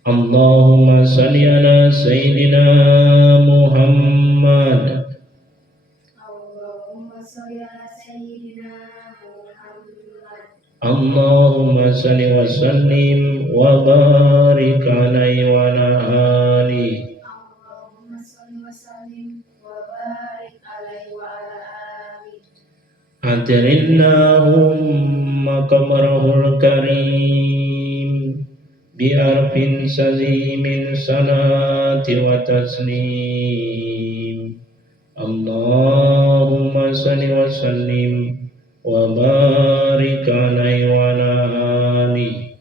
Allahumma salli ala Sayyidina Muhammad. Allahumma salli ala Sayyidina Muhammad. Allahumma salli wa sallim wa barik alaihi wa ala alihi. Allahumma salli wa sallim wa barik alaihi wa ala alihi. Adirillahumma qamarahul karim bi'arfin sazimin salati wa taslim. Allahumma salli wa sallim wa barik alaihi wa ala alihi.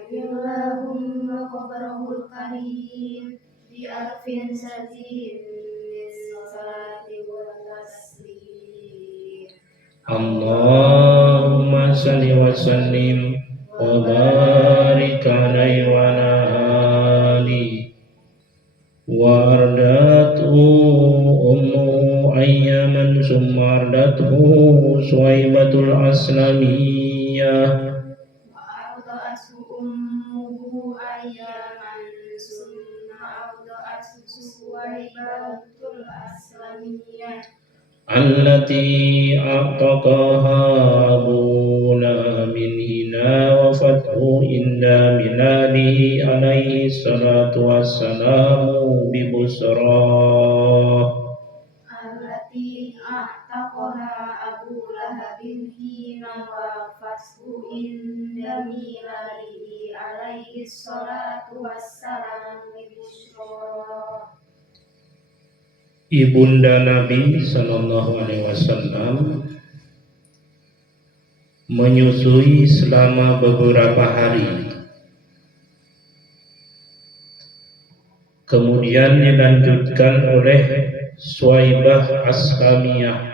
Allahumma qabrahul karim bi arfin sajid salati wa taslim. Allahumma salli wa sallim wa barik alaihi wa ala alihi. Wa ardatu ummu ayyaman summa ardatu Suwaibatul Aslamiyah. وأرضعته أمه أياما ثم أرضعته سويبة الأسلمية Allati a'taqaha abuna min hina wafathu inda miladihi alaihi salatu wassalamu bi Busra. التي أعتقها أبو لهب حين وافته عند ميلاده عليه الصلاة والسلام ببشرى. Ibunda Nabi Sallallahu Alaihi Wasallam menyusui selama beberapa hari, kemudian dilanjutkan oleh Suwaibah Aslamiyah.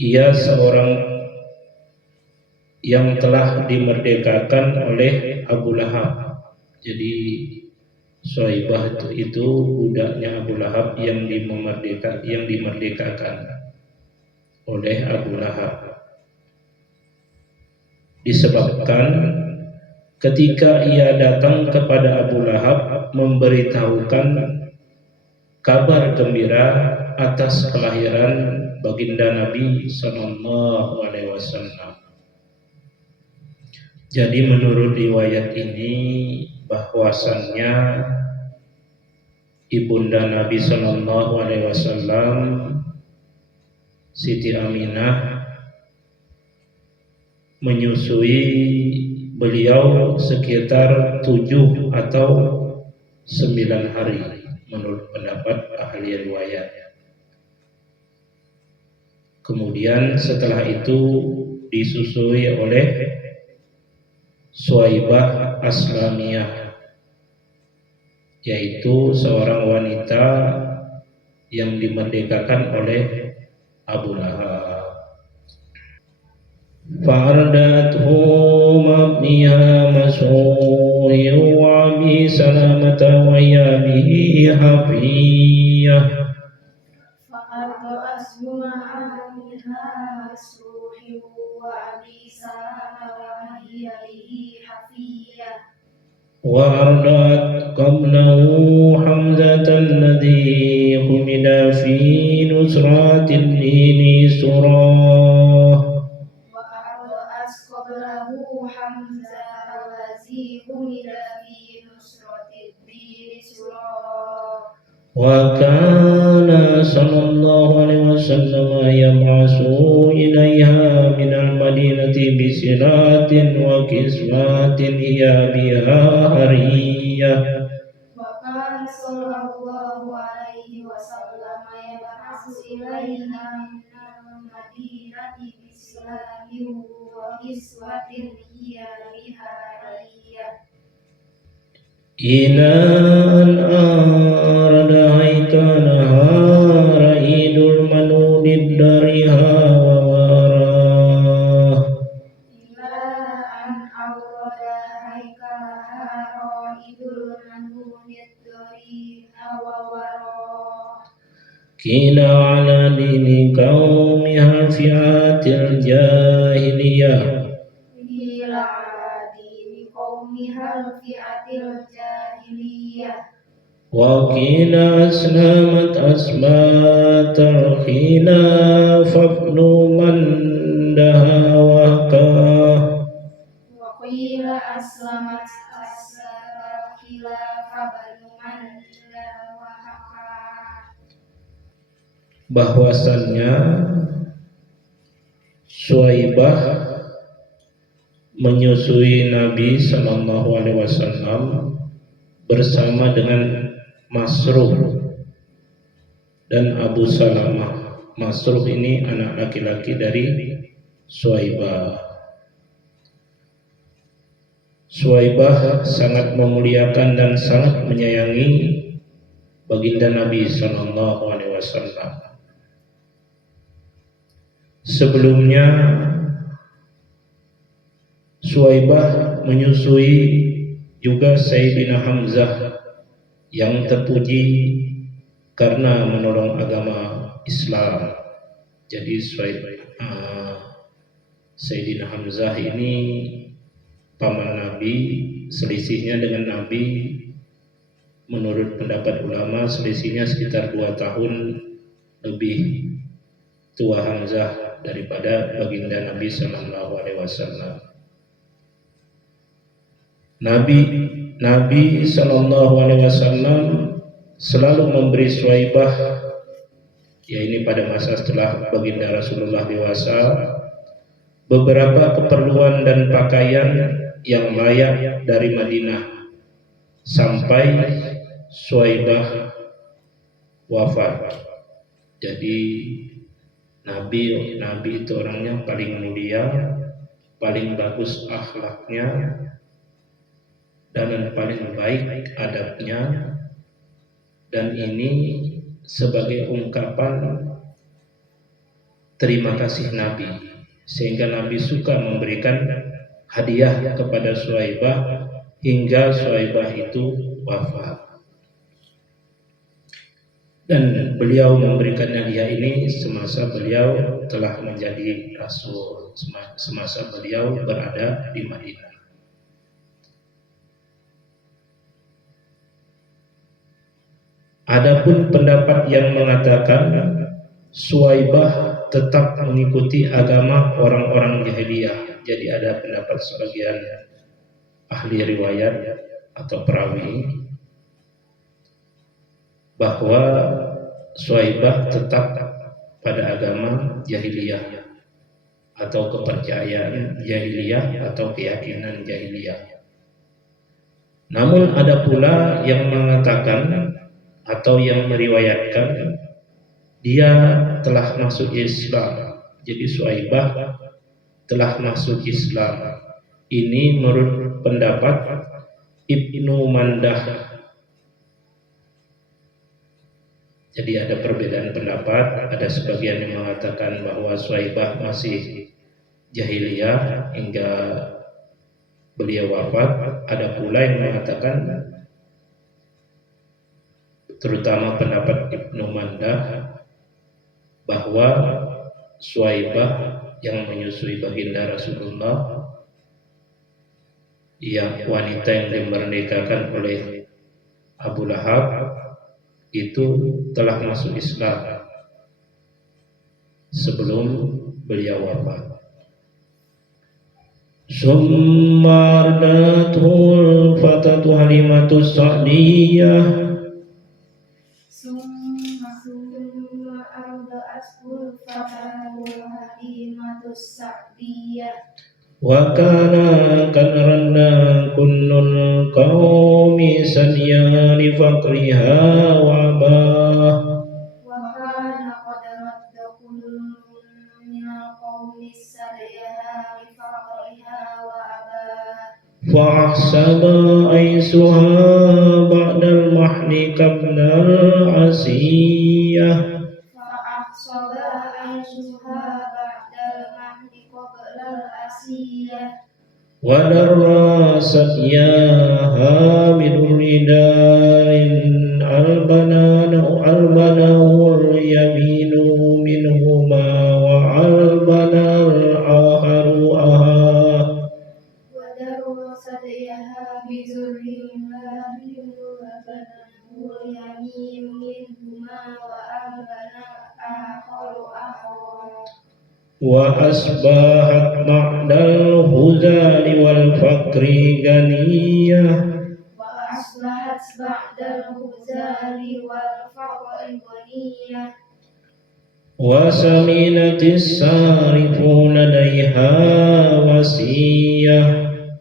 Ia seorang yang telah dimerdekakan oleh Abu Lahab. Jadi Suwaibah itu budaknya Abu Lahab yang dimerdekakan oleh Abu Lahab. Disebabkan ketika ia datang kepada Abu Lahab memberitahukan kabar gembira atas kelahiran baginda Nabi Sallallahu Alaihi Wasallam. Jadi menurut riwayat ini bahwasannya ibunda Nabi Sallallahu Alaihi Wasallam Siti Aminah menyusui beliau sekitar 7 atau 9 hari menurut pendapat ahli riwayat. Kemudian setelah itu disusui oleh Suwaibah Aslamiyah, yaitu seorang wanita yang dimerdekakan oleh Abu Lahab. Fa'ardathu mabniha Mas'ud wa Abi Salamah wa Yabihi Hafiyah. فأرضعته معها مسروح وأبي سلمة وهي به حفية. وأرضعت قبله حمزة الذي حمل في نصرة الدين سراه. وأرضعت قبله حمزة الذي حمل في نصرة الدين سراه. وكان صلى الله عليه وسلم يبعث إليها من المدينة بسلات وكسوات هي بها هرية. وكان صلى الله عليه وسلم يبعث إليها من المدينة بسلات وكسوة هي بها هرية. إلى أن أراد هيكلها رئيد المنون الدرها ووراه. إلى أن أورد هيكلها رائد المنون الدرها ووراه. قيل على دين قومها فئات الجاهلية. قيل على دين قومها الفئة الجاهلية وقيل أسلمت أسماء ترخينا فابن منده وكاه وقيل أسلمت الخلاف بن منده وحقا bahwasannya Suwaibah menyusui Nabi Sallallahu Alaihi Wasallam bersama dengan Masruh dan Abu Salamah. Masruh ini anak laki-laki dari Suwaibah. Suwaibah sangat memuliakan dan sangat menyayangi baginda Nabi Sallallahu Alaihi Wasallam. Sebelumnya Suwaibah menyusui juga Sayyidina Hamzah yang terpuji karena menolong agama Islam. Jadi Sayyidina Hamzah ini paman Nabi, selisihnya dengan Nabi menurut pendapat ulama selisihnya sekitar 2 tahun lebih tua Hamzah daripada baginda Nabi Sallallahu Alaihi Wasallam. Nabi Sallallahu Alaihi Wasallam selalu memberi Suwaibah, ya ini pada masa setelah baginda Rasulullah dewasa, beberapa keperluan dan pakaian yang layak dari Madinah sampai Suwaibah wafat. Jadi Nabi itu orangnya paling mulia, paling bagus akhlaknya, dan paling baik adabnya, dan ini sebagai ungkapan terima kasih Nabi, sehingga Nabi suka memberikan hadiah kepada Suwaibah hingga Suwaibah itu wafat. Dan beliau memberikan hadiah ini semasa beliau telah menjadi Rasul, semasa beliau berada di Madinah. Adapun pendapat yang mengatakan Suwaibah tetap mengikuti agama orang-orang jahiliyah. Jadi ada pendapat sebagian ahli riwayat atau perawi bahwa Suwaibah tetap pada agama jahiliyah atau kepercayaan jahiliyah atau keyakinan jahiliyah. Namun ada pula yang mengatakan atau yang meriwayatkan dia telah masuk Islam. Jadi Suwaibah telah masuk Islam. Ini menurut pendapat Ibnu Mandah. Jadi ada perbedaan pendapat, ada sebagian yang mengatakan bahwa Suwaibah masih jahiliyah hingga beliau wafat, ada pula yang mengatakan, terutama pendapat Ibnu Mandah, bahwa Suwaibah yang menyusui baginda Rasulullah, yang wanita yang dimerdekakan oleh Abu Lahab, itu telah masuk Islam sebelum beliau wafat. Summardatul fatatu Halimatus Sa'diyah. Summa arda'atul fatatu Halimatus Sa'diyah. Wa kana kanranna kunnul qaumi sanyan li faqriha wa abah. Wa kana qad radda kullun minal qaumi sadyaha li faqriha wa abah. Fa ahsaba aisuha ba'dal mahni qabnal asiyah. Fa'ahsaba aishuha ba'dal mahdi qablal asiyah. Wa darrasat yaha bidul ridarin albanahul yaminu minhuma wa albanal akharu aha. Wa darrasat yaha بزر لا يضل وبناه اليمين منهما وأبنى آخر أخرى وأصبحت بعد الهزال والفقر غنية وأصبحت بعد الهزال والفقر غنية وسمنت الصارف لديها وسية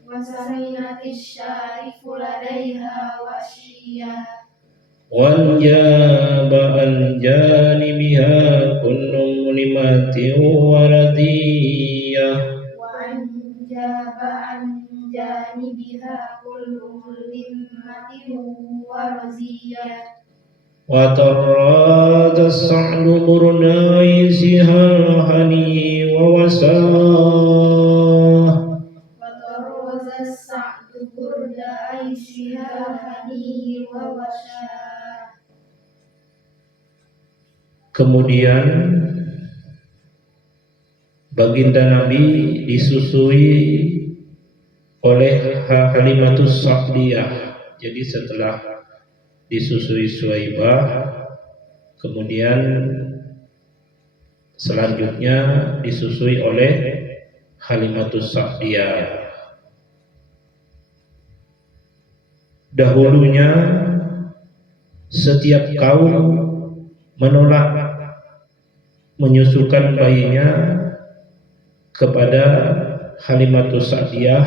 وسمنت الشارف لديها وشية وانجاب عن جانبها كل ملمة وردية وأنجاب عن جانبها كل ملمة ورزية وطراد السعد برد عيسها الحني ووساه وطرز السعد برد عيشها الهني ووشاه. Kemudian baginda Nabi disusui oleh Halimatus Sa'diyah. Jadi setelah disusui Suwaibah, kemudian selanjutnya disusui oleh Halimatus Sa'diyah. Dahulunya setiap kaum menolak menyusukan bayinya kepada Halimatus Sa'diyah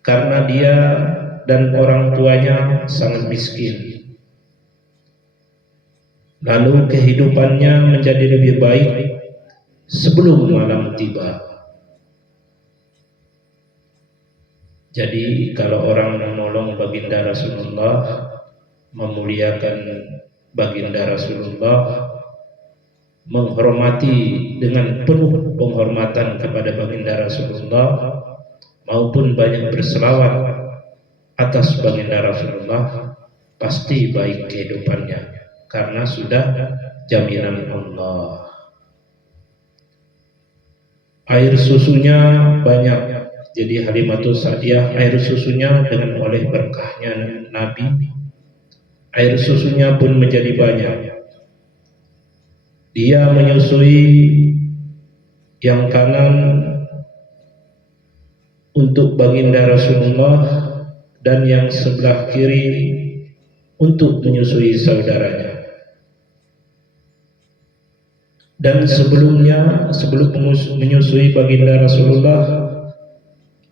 karena dia dan orang tuanya sangat miskin. Lalu kehidupannya menjadi lebih baik sebelum malam tiba. Jadi kalau orang menolong baginda Rasulullah, memuliakan baginda Rasulullah, menghormati dengan penuh penghormatan kepada baginda Rasulullah, maupun banyak berselawat atas baginda Rasulullah, pasti baik kehidupannya karena sudah jaminan Allah. Air susunya banyak. Jadi Halimatus Sa'diyah air susunya dengan oleh berkahnya Nabi, air susunya pun menjadi banyak. Dia menyusui yang kanan untuk baginda Rasulullah dan yang sebelah kiri untuk menyusui saudaranya. Dan sebelumnya, sebelum menyusui baginda Rasulullah,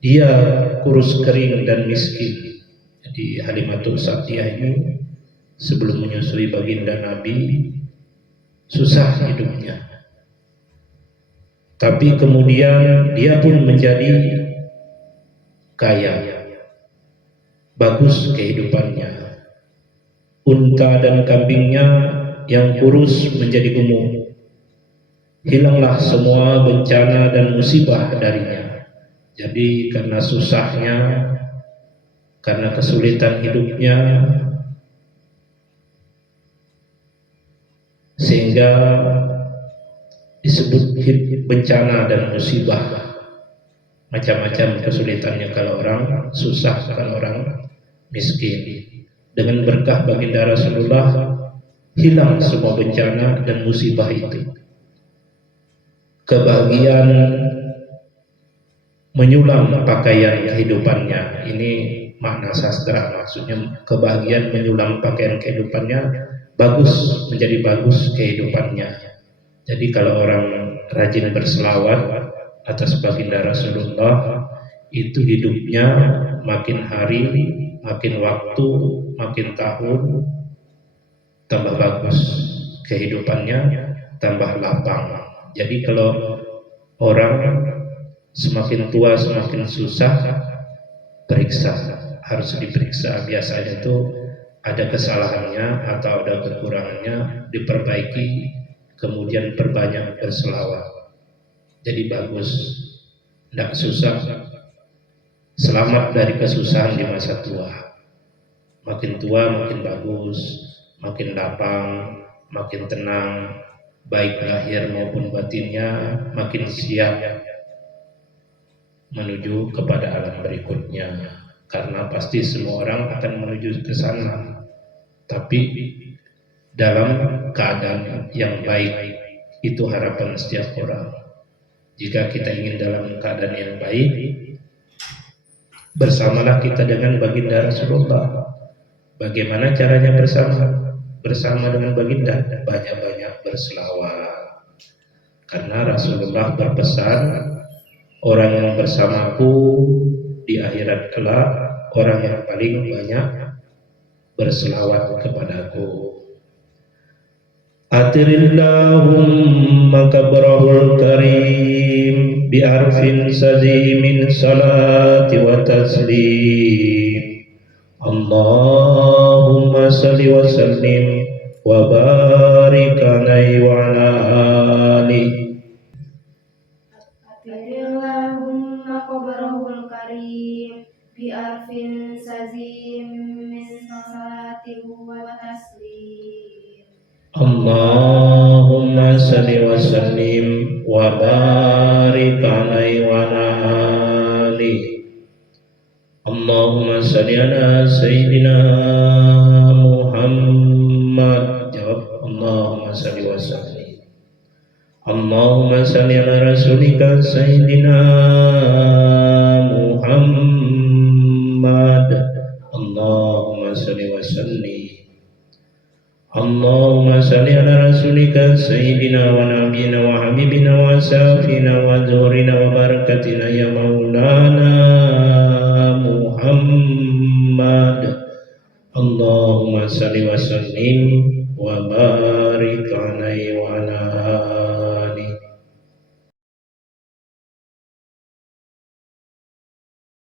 dia kurus kering dan miskin. Jadi Halimatus Sa'diyah ini sebelum menyusui baginda Nabi susah hidupnya. Tapi kemudian dia pun menjadi kaya, bagus kehidupannya. Unta dan kambingnya yang kurus menjadi gemuk. Hilanglah semua bencana dan musibah darinya. Jadi karena susahnya, karena kesulitan hidupnya, sehingga disebut bencana dan musibah. Macam-macam kesulitannya kalau orang susah, kalau orang miskin. Dengan berkah baginda Rasulullah, hilang semua bencana dan musibah itu. Kebahagiaan menyulam pakaian kehidupannya. Ini makna sastra, maksudnya kebahagiaan menyulam pakaian kehidupannya, bagus, menjadi bagus kehidupannya. Jadi kalau orang rajin berselawat atas baginda Rasulullah, itu hidupnya makin hari, makin waktu, makin tahun tambah bagus kehidupannya, tambah lapang. Jadi kalau orang semakin tua semakin susah, periksa, harus diperiksa. Biasanya itu ada kesalahannya atau ada kekurangannya, diperbaiki, kemudian perbanyak berselawat. Jadi bagus, tidak susah, selamat dari kesusahan di masa tua. Makin tua makin bagus, makin lapang, makin tenang, baik lahir maupun batinnya makin siap menuju kepada alam berikutnya. karena pasti semua orang akan menuju ke sana, tapi dalam keadaan yang baik. Itu harapan setiap orang. Jika kita ingin dalam keadaan yang baik, bersamalah kita dengan baginda Rasulullah. Bagaimana caranya bersama dengan baginda? Banyak-banyak berselawat. Karena Rasulullah berpesan, orang yang bersamaku di akhirat kelak, orang yang paling banyak berselawat kepadaku. Atirillahumma kabrahul karim bi'arfin sazimin salati wa taslim. Allahumma salli wa sallim wa barik alaihi wa ala alihi. Atirillahumma qabrahul karim bi'arfin sazim min salati wa taslim. Allahumma salli wa sallim wa barik alaihi wa ala alihi. Allahumma salli ala Sayyidina Muhammad. Jawab, Allahumma salli wa sallim. Allahumma salli ala Rasulika Sayyidina Muhammad. Allahumma salli wa sallim. Allahumma salli ala Rasulika Sayyidina wa Nabiyina wa Habibina wa Safina wa Zuhrina wa Barakatina ya Maulana Muhammad. Allahumma salli wa sallim wa barik